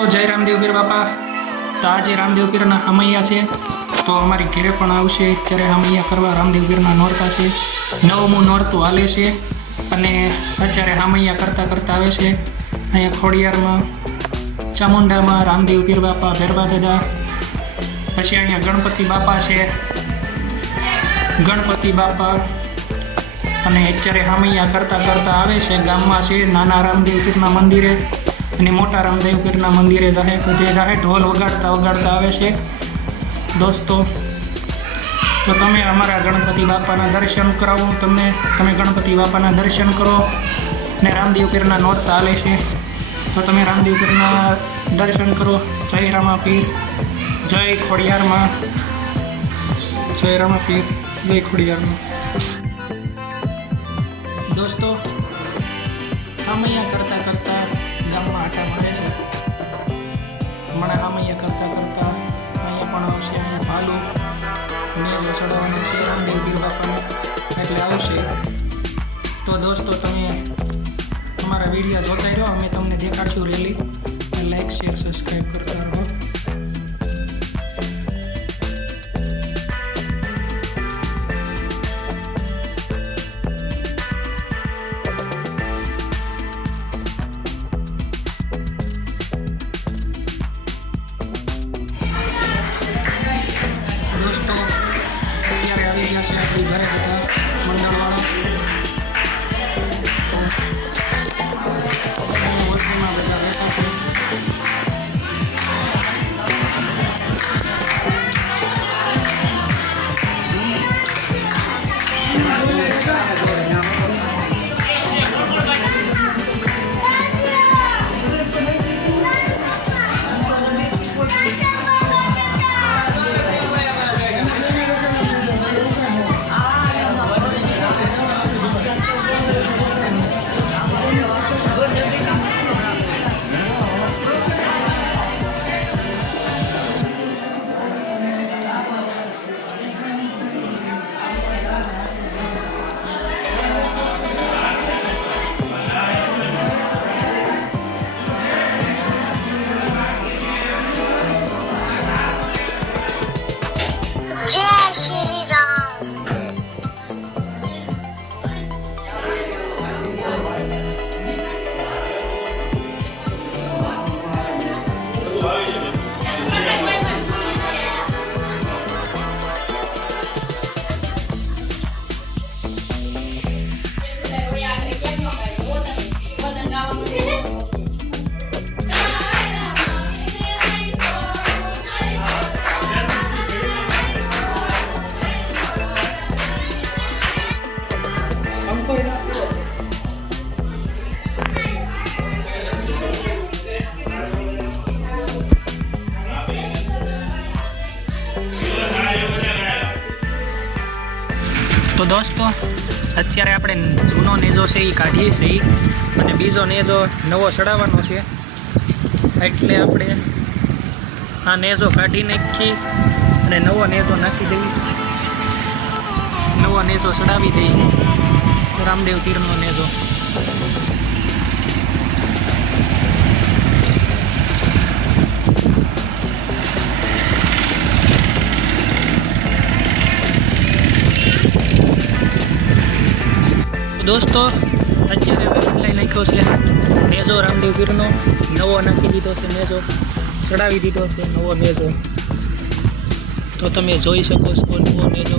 તો જય રામદેવ પીર બાપા। તો આજે રામદેવ પીરના હમૈયા છે, તો અમારી ઘેરે પણ આવશે ત્યારે હમૈયા કરવા। રામદેવ પીરના નોરતા છે, 9મું નોરતું હાલે છે અને અત્યારે હમૈયા કરતાં કરતાં આવે છે અહીંયા ખોડિયારમાં, ચામુંડામાં રામદેવ પીર બાપા, ભેરવા દાદા, પછી અહીંયા ગણપતિ બાપા છે, ગણપતિ બાપા, અને અત્યારે હમૈયા કરતાં કરતાં આવે છે। ગામમાં છે નાના રામદેવ પીરના મંદિરે અને મોટા રામદેવ પીરના મંદિરે જાહે, બધે જાહે ઢોલ વગાડતા વગાડતા આવે છે દોસ્તો। તો તમે અમારા ગણપતિ બાપાના દર્શન કરાવો, તમે ગણપતિ બાપાના દર્શન કરો ને રામદેવ પીરના નોરતા હાલે છે તો તમે રામદેવ પીરના દર્શન કરો। જય રામા પીર, જય ખોડિયારમાં, જય રામા પીર, જય ખોડિયારમાં। દોસ્તો હમૈયા કરતાં કરતાં ગામમાં આટા મારે છે। હમણાં હમૈયા કરતાં કરતાં અહીંયા પણ આવશે, અહીંયા ભાલું ને જો ચડાવવાનું છે રામદેવ પીર બાપાને એટલે આવશે। તો દોસ્તો તમે અમારા વિડીયો જોતા રહો, અમે તમને દેખાડશું રેલી। લાઈક શેર સબસ્ક્રાઈબ કરતા રહો। દોસ્તો અત્યારે આવી ગયા છે આપણી ઘરે બધા મંડળવાળા, વસ્તુમાં બધા બેઠા છે। તો દોસ્તો અત્યારે આપણે જૂનો નેજો છે એ કાઢીએ છીએ અને બીજો નેજો નવો ચડાવવાનો છે, એટલે આપણે આ નેજો કાઢી નાખી અને નવો નેજો નાખી દઈએ, નવો નેજો ચડાવી દઈએ રામદેવ પીરનો નેજો। દોસ્તો અત્યારે હવે બદલાઈ નાખ્યો છે નેજો, રામદેવ પીરનો નવો નાખી દીધો છે નેજો, ચડાવી દીધો છે નવો નેજો। તો તમે જોઈ શકો છો નવો નેજો।